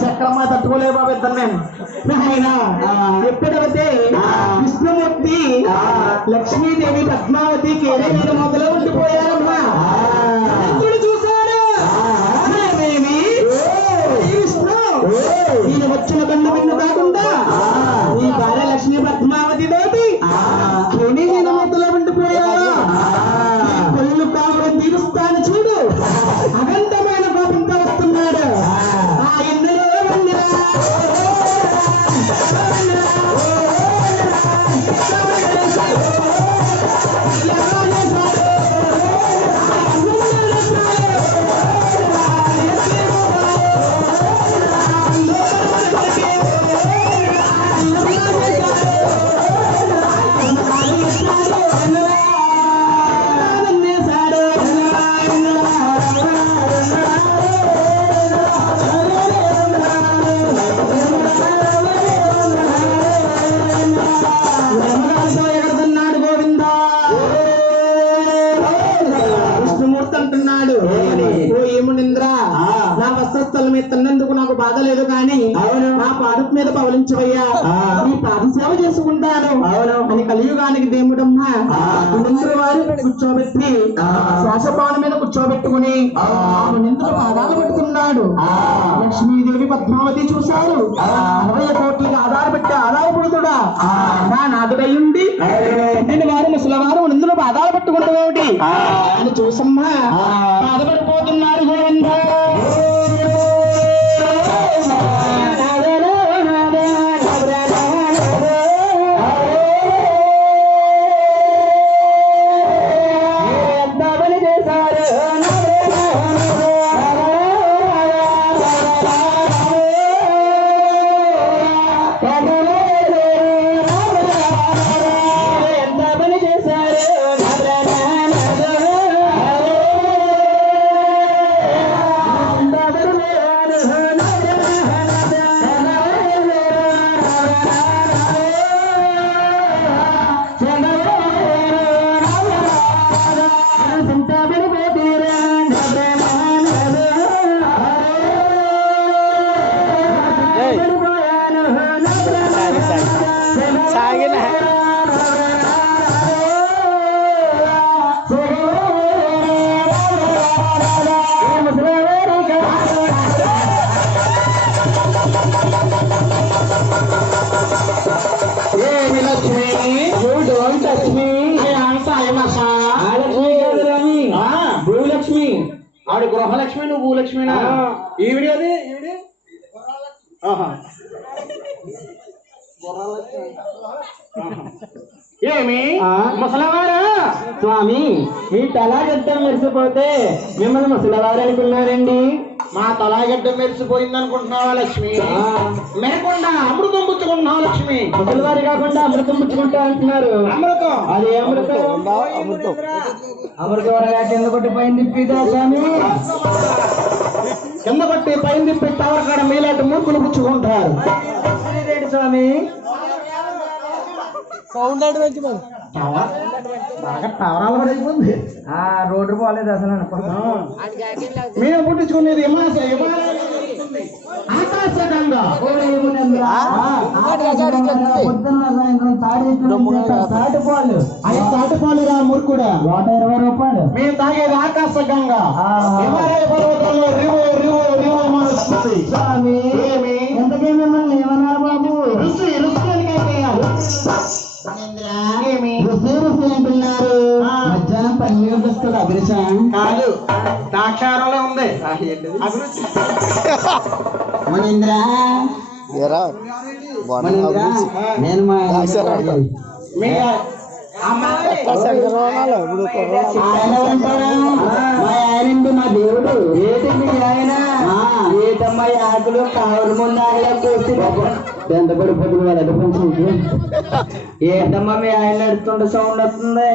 చక్రమ్మ తట్టుకోలే బాబు ఇద్దరు నేను ఎప్పుడైతే విష్ణుమూర్తి లక్ష్మీదేవి పద్మావతి కేరళ మొదలు ఉండిపోయారమ్మా చూశాడు విష్ణు ఈయన వచ్చిన బంధు విన్ను కాకుండా ఈ భార్య లక్ష్మీ పద్మావతి తోటి కేరళ మొదలు ఉండిపోయారు కొల్లు కావడం తీరుస్తాను చూడు అనంతమైన కోపంతో వస్తున్నాడు ఆ ఇంద్రుడు తిన్నందుకు నాకు బాధ లేదు కానీ నా పాదపు మీద పవలించవయ్యా నీ పాద సేవ చేసుకుంటాను అని కలియుగానికి దేవుడమ్మా నిందుడు వారి కూర్చోబెట్టి శ్వాసపాన మీద కూర్చోబెట్టుకుని నిందుడు పాదాలు పెట్టుకున్నాడు లక్ష్మీదేవి పద్మావతి చూశారు 60 కోట్లకి ఆధార పెట్టి ఆదాయపడుతుడా నా నాదుడయ్యుండి నేను వారు ముసలివారు నిందుడు పాదాలు పెట్టుకుంటావేమిటి అని చూసమ్మా బాధపడిపోతున్నారు గోవింద భూలక్ష్మి ఆవిడ గృహలక్ష్మి నువ్వు భూలక్ష్మినా ఈవిడేది ఏమి ముసలవారా స్వామి మీ తలాగడ్డం మెరిసిపోతే మిమ్మల్ని ముసలవారు అనుకున్నారండి మా తలాగడ్డం మెరిసిపోయింది అనుకుంటున్నావా లక్ష్మి లేకుండా అమృతం పుచ్చుకుంటున్నావా లక్ష్మి ముసలివారు కాకుండా అమృతం పుచ్చుకుంటా అంటున్నారు అమృతం అది అమృతవరగా కింద కొట్టి పైన తిప్పిదా స్వామి కింద కొట్టి పైన తిప్పి టవర్ కాడ మీలాంటి మూర్ఖులు పుచ్చుకుంటారు స్వామి రోడ్డు పోలేదు అసలు మేము పుట్టించుకునేది ఆకాశగంగా తాటిపాలు తాటిపాలురా మూర్ఖుడా 120 రూపాయలు మేము తాగేది ఆకాశగంగా హిమాలయ పర్వతంలో స్వామి ఎంతకే మిమ్మల్ని ఏమన్నారు బాబు ఋషి అంటున్నారు మధ్యాహ్నం పన్నీరు వస్తుంది అభిరుచి కాదు దాక్షారంలో ఉంది మనేంద్ర నేను మా ఆయనండి మా దేవుడు ఏటండి ఆయన ఏటమ్మా ఆకులు కావలి ముందు ఆగలే కోసి ఎంత పడిపోతుంది వాళ్ళ ఏంటమ్మా మీ ఆయన నడుస్తుంటే సౌండ్ వస్తుంది.